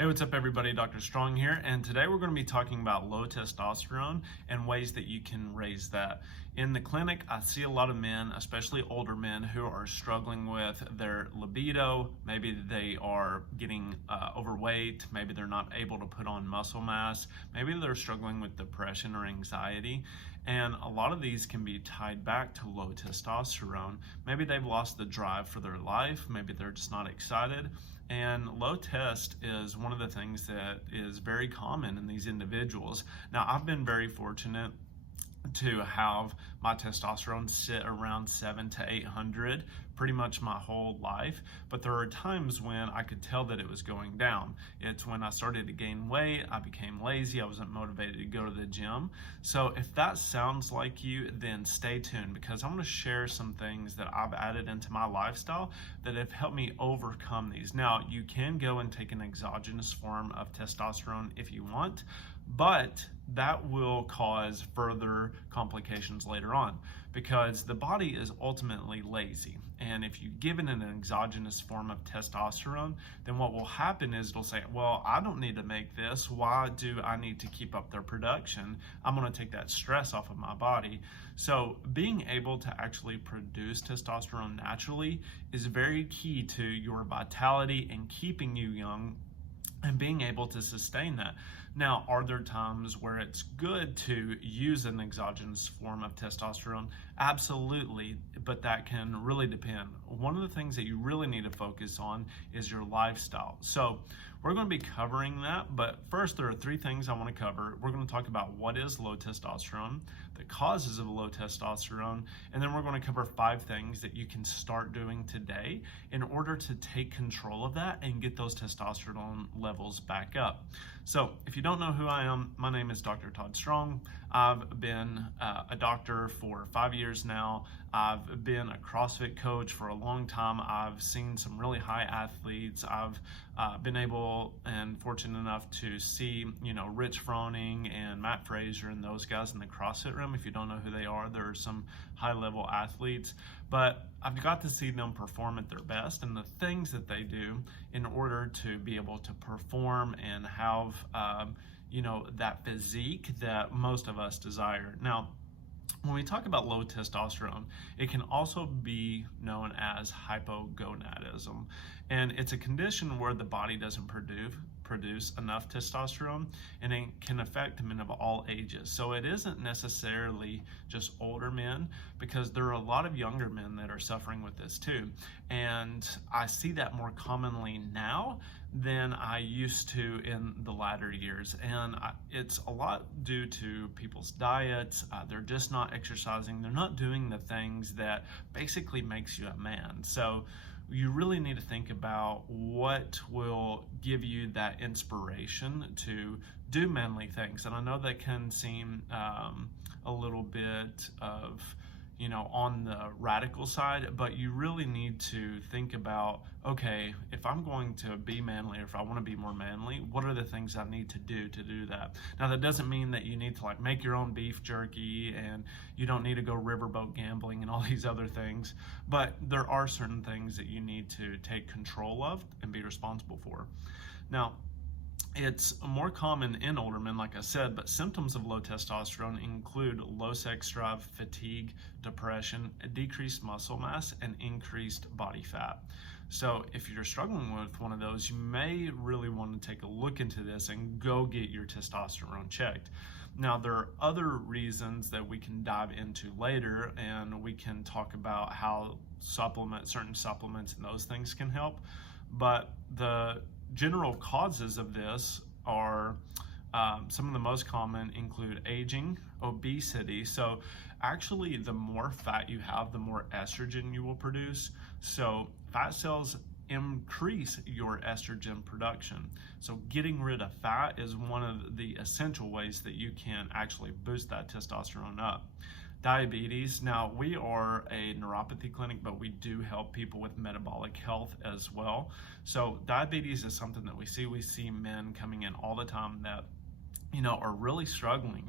Hey, what's up everybody? Dr. Strong here, and today we're going to be talking about low testosterone and ways that you can raise that. In the clinic, I see a lot of men, especially older men, who are struggling with their libido. Maybe they are getting overweight, maybe they're not able to put on muscle mass, maybe they're struggling with depression or anxiety. And a lot of these can be tied back to low testosterone. Maybe they've lost the drive for their life, maybe they're just not excited. And low test is one of the things that is very common in these individuals. Now, I've been very fortunate to have my testosterone sit around 700 to 800 pretty much my whole life, but there are times when I could tell that it was going down. It's when I started to gain weight, I became lazy, I wasn't motivated to go to the gym. So if that sounds like you, then stay tuned, because I'm going to share some things that I've added into my lifestyle that have helped me overcome these. Now, you can go and take an exogenous form of testosterone if you want, but that will cause further complications later on, because the body is ultimately lazy. And if you give it an exogenous form of testosterone, then what will happen is it'll say, well, I don't need to make this. Why do I need to keep up their production? I'm going to take that stress off of my body. So being able to actually produce testosterone naturally is very key to your vitality and keeping you young and being able to sustain that. Now, are there times where it's good to use an exogenous form of testosterone? Absolutely, but that can really depend. One of the things that you really need to focus on is your lifestyle. So we're going to be covering that, but first there are three things I want to cover. We're going to talk about what is low testosterone, the causes of low testosterone, and then we're going to cover 5 things that you can start doing today in order to take control of that and get those testosterone levels back up. So if you don't know who I am, my name is Dr. Todd Strong. I've been a doctor for 5 years now. I've been a CrossFit coach for a long time. I've seen some really high athletes. I've been able and fortunate enough to see, Rich Froning and Matt Fraser and those guys in the CrossFit room. If you don't know who they are, they're some high-level athletes. But I've got to see them perform at their best and the things that they do in order to be able to perform and have, that physique that most of us desire. Now, when we talk about low testosterone, it can also be known as hypogonadism. And it's a condition where the body doesn't produce enough testosterone, and it can affect men of all ages. So it isn't necessarily just older men, because there are a lot of younger men that are suffering with this too. And I see that more commonly now than I used to in the latter years. And it's a lot due to people's diets. They're just not exercising. They're not doing the things that basically makes you a man. So you really need to think about what will give you that inspiration to do manly things. And I know that can seem a little bit of, on the radical side, but you really need to think about, okay, if I'm going to be manly, or if I want to be more manly, what are the things I need to do that? Now, that doesn't mean that you need to make your own beef jerky, and you don't need to go riverboat gambling and all these other things, but there are certain things that you need to take control of and be responsible for. Now, it's more common in older men, like I said, but symptoms of low testosterone include low sex drive, fatigue, depression, decreased muscle mass, and increased body fat. So if you're struggling with one of those, you may really want to take a look into this and go get your testosterone checked. Now, there are other reasons that we can dive into later, and we can talk about how certain supplements and those things can help, but the general causes of this are some of the most common include aging, obesity. So actually, the more fat you have, the more estrogen you will produce. So fat cells increase your estrogen production. So getting rid of fat is one of the essential ways that you can actually boost that testosterone up. Diabetes. Now, we are a neuropathy clinic, but we do help people with metabolic health as well. So diabetes is something that we see. We see men coming in all the time that are really struggling.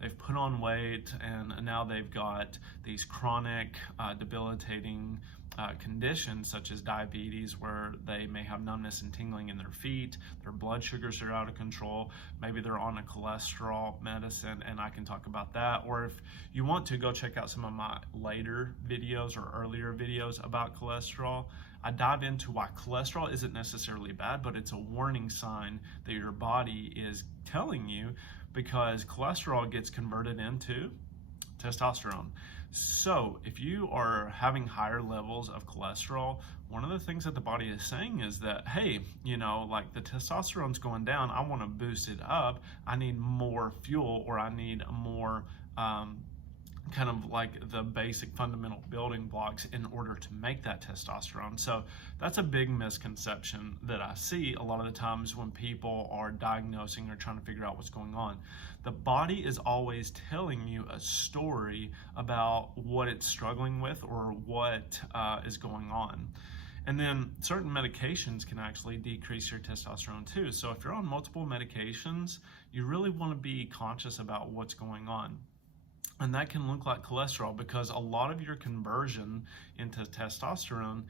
They've put on weight, and now they've got these chronic, debilitating conditions such as diabetes, where they may have numbness and tingling in their feet, their blood sugars are out of control, maybe they're on a cholesterol medicine, and I can talk about that. Or if you want to, go check out some of my later videos or earlier videos about cholesterol. I dive into why cholesterol isn't necessarily bad, but it's a warning sign that your body is telling you, because cholesterol gets converted into testosterone. So if you are having higher levels of cholesterol, one of the things that the body is saying is that, hey, like the testosterone's going down, I want to boost it up. I need more fuel, or I need more kind of like the basic fundamental building blocks in order to make that testosterone. So that's a big misconception that I see a lot of the times when people are diagnosing or trying to figure out what's going on. The body is always telling you a story about what it's struggling with or what is going on. And then certain medications can actually decrease your testosterone too. So if you're on multiple medications, you really want to be conscious about what's going on. And that can look like cholesterol, because a lot of your conversion into testosterone,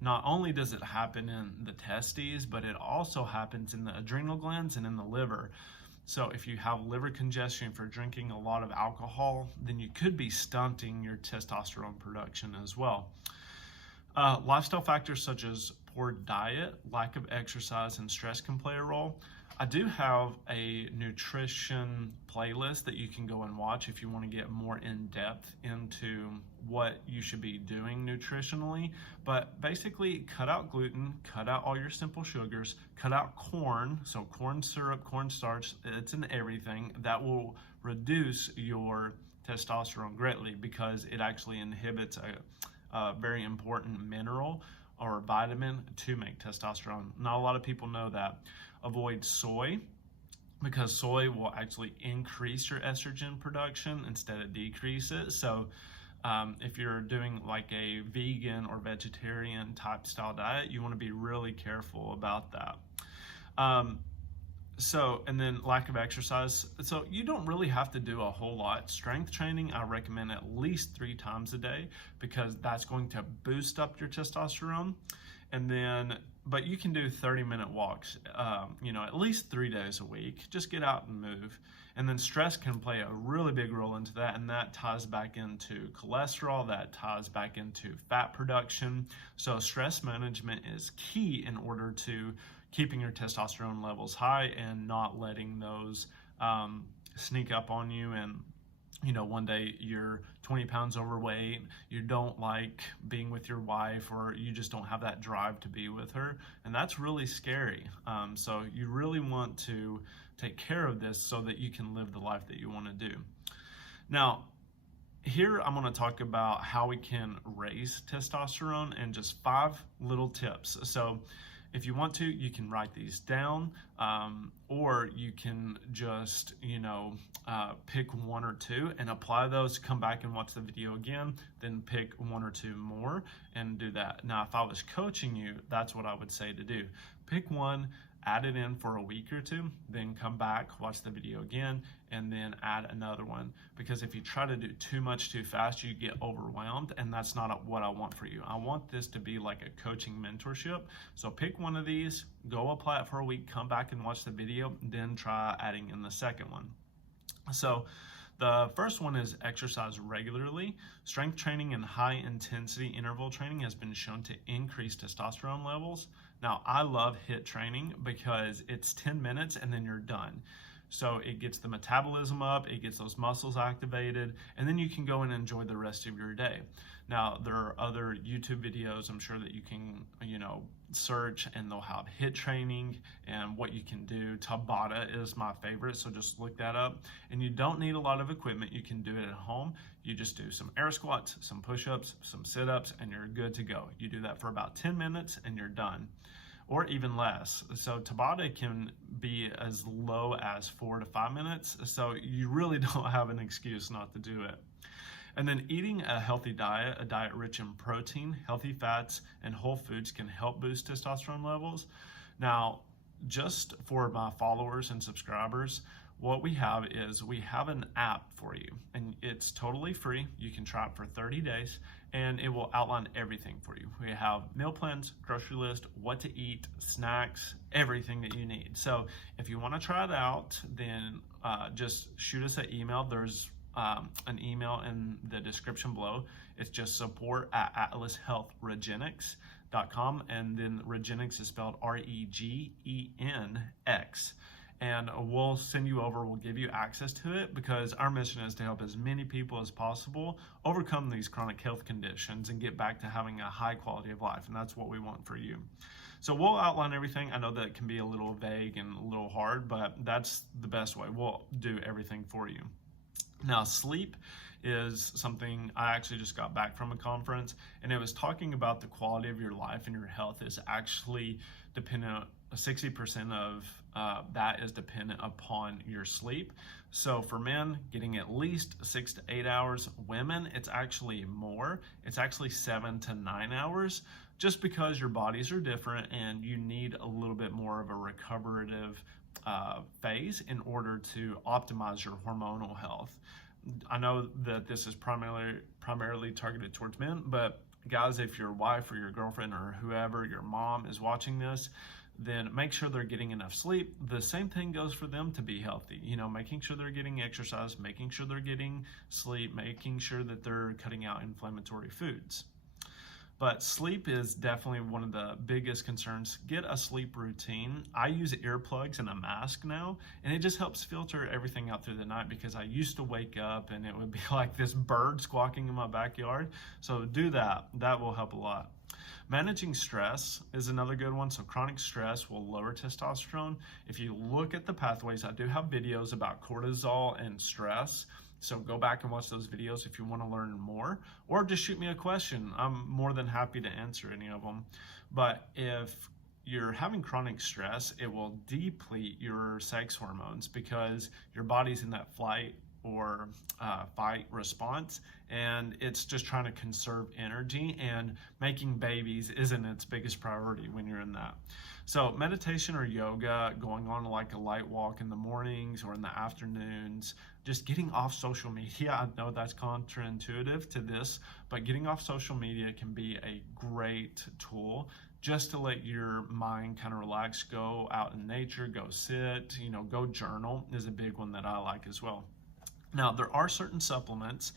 not only does it happen in the testes, but it also happens in the adrenal glands and in the liver. So if you have liver congestion for drinking a lot of alcohol, then you could be stunting your testosterone production as well. Lifestyle factors such as poor diet, lack of exercise, and stress can play a role. I do have a nutrition playlist that you can go and watch if you want to get more in depth into what you should be doing nutritionally. But basically, cut out gluten, cut out all your simple sugars, cut out corn. So corn syrup, cornstarch, it's in everything. That will reduce your testosterone greatly, because it actually inhibits a very important mineral or vitamin to make testosterone. Not a lot of people know that. Avoid soy, because soy will actually increase your estrogen production instead of decrease it. So if you're doing like a vegan or vegetarian type style diet, you want to be really careful about that. And then lack of exercise. So you don't really have to do a whole lot. Strength training, I recommend at least 3 times a day, because that's going to boost up your testosterone. But you can do 30-minute walks, at least 3 days a week. Just get out and move. And then stress can play a really big role into that, and that ties back into cholesterol, that ties back into fat production. So stress management is key in order to keeping your testosterone levels high and not letting those sneak up on you. And one day you're 20 pounds overweight, you don't like being with your wife, or you just don't have that drive to be with her, and that's really scary. So you really want to take care of this so that you can live the life that you want to do. Now, here I'm going to talk about how we can raise testosterone and just 5 little tips. So if you want to, you can write these down, or you can just, pick 1 or 2 and apply those, come back and watch the video again, then pick 1 or 2 more and do that. Now, if I was coaching you, that's what I would say to do. Pick 1, add it in for a week or 2, then come back, watch the video again, and then add another one. Because if you try to do too much too fast, you get overwhelmed, and that's not what I want for you. I want this to be like a coaching mentorship. So pick one of these, go apply it for a week, come back and watch the video, then try adding in the second one. So the first one is exercise regularly. Strength training and high intensity interval training has been shown to increase testosterone levels. Now, I love HIIT training because it's 10 minutes and then you're done. So it gets the metabolism up, it gets those muscles activated, and then you can go and enjoy the rest of your day. Now, there are other YouTube videos I'm sure that you can, search, and they'll have HIIT training and what you can do. Tabata is my favorite, so just look that up. And you don't need a lot of equipment. You can do it at home. You just do some air squats, some push-ups, some sit-ups, and you're good to go. You do that for about 10 minutes and you're done, or even less. So Tabata can be as low as 4 to 5 minutes. So you really don't have an excuse not to do it. And then eating a healthy diet, a diet rich in protein, healthy fats, and whole foods can help boost testosterone levels. Now, just for my followers and subscribers, what we have is we have an app for you, and it's totally free. You can try it for 30 days and it will outline everything for you. We have meal plans, grocery list, what to eat, snacks, everything that you need. So if you want to try it out, then just shoot us an email. There's an email in the description below. It's just support@atlashealthregenics.com, and then Regenics is spelled REGENX. And we'll send you over, we'll give you access to it, because our mission is to help as many people as possible overcome these chronic health conditions and get back to having a high quality of life. And that's what we want for you. So we'll outline everything. I know that it can be a little vague and a little hard, but that's the best way. We'll do everything for you. Now, sleep is something I actually just got back from a conference, and it was talking about the quality of your life and your health is actually dependent, 60% of that is dependent upon your sleep. So for men, getting at least 6 to 8 hours. Women, it's actually more. It's actually 7 to 9 hours, just because your bodies are different and you need a little bit more of a recuperative phase in order to optimize your hormonal health. I know that this is primarily targeted towards men, but guys, if your wife or your girlfriend or whoever, your mom is watching this, then make sure they're getting enough sleep. The same thing goes for them to be healthy. You know, making sure they're getting exercise, making sure they're getting sleep, making sure that they're cutting out inflammatory foods. But sleep is definitely one of the biggest concerns. Get a sleep routine. I use earplugs and a mask now, and it just helps filter everything out through the night, because I used to wake up and it would be like this bird squawking in my backyard. So do that. That will help a lot. Managing stress is another good one. So chronic stress will lower testosterone. If you look at the pathways, I do have videos about cortisol and stress. So go back and watch those videos if you want to learn more, or just shoot me a question. I'm more than happy to answer any of them. But if you're having chronic stress, it will deplete your sex hormones, because your body's in that flight or fight response, and it's just trying to conserve energy, and making babies isn't its biggest priority when you're in that. So meditation or yoga, going on like a light walk in the mornings or in the afternoons, just getting off social media. I know that's counterintuitive to this, but getting off social media can be a great tool just to let your mind kind of relax. Go out in nature, go sit, go journal is a big one that I like as well. Now, there are certain supplements,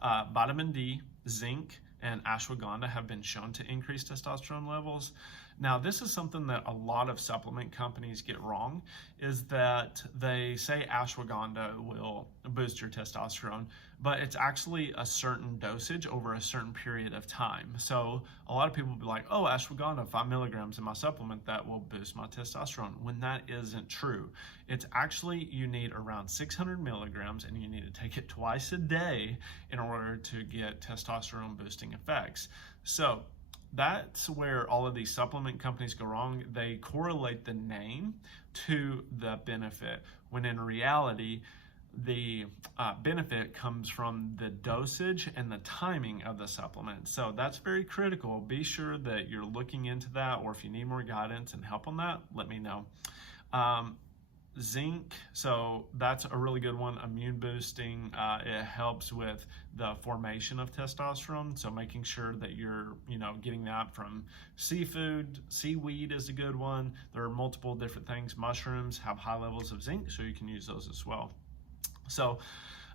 vitamin D, zinc, and ashwagandha have been shown to increase testosterone levels. Now, this is something that a lot of supplement companies get wrong, is that they say ashwagandha will boost your testosterone, but it's actually a certain dosage over a certain period of time. So a lot of people will be like, oh, ashwagandha, 5 milligrams in my supplement, that will boost my testosterone, when that isn't true. It's actually, you need around 600 milligrams, and you need to take it twice a day in order to get testosterone boosting effects. So that's where all of these supplement companies go wrong. They correlate the name to the benefit, when in reality, the benefit comes from the dosage and the timing of the supplement. So that's very critical. Be sure that you're looking into that, or if you need more guidance and help on that, let me know. Zinc, so that's a really good one. Immune boosting, it helps with the formation of testosterone, so making sure that you're getting that from seafood. Seaweed is a good one. There are multiple different things. Mushrooms have high levels of zinc, so you can use those as well. So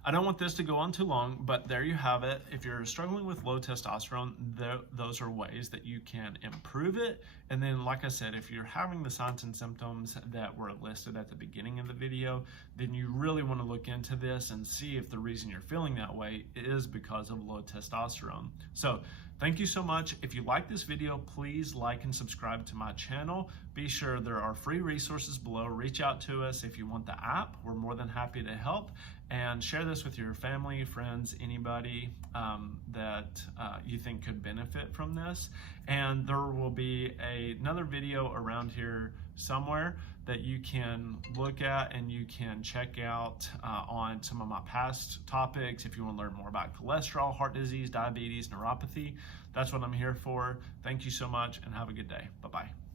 I don't want this to go on too long, but there you have it. If you're struggling with low testosterone, those are ways that you can improve it. And then, like I said, if you're having the signs and symptoms that were listed at the beginning of the video, then you really want to look into this and see if the reason you're feeling that way is because of low testosterone. So thank you so much. If you like this video, please like and subscribe to my channel. Be sure there are free resources below. Reach out to us if you want the app. We're more than happy to help. And share this with your family, friends, anybody that you think could benefit from this. And there will be another video around here somewhere that you can look at and you can check out on some of my past topics. If you want to learn more about cholesterol, heart disease, diabetes, neuropathy, that's what I'm here for. Thank you so much, and have a good day. Bye-bye.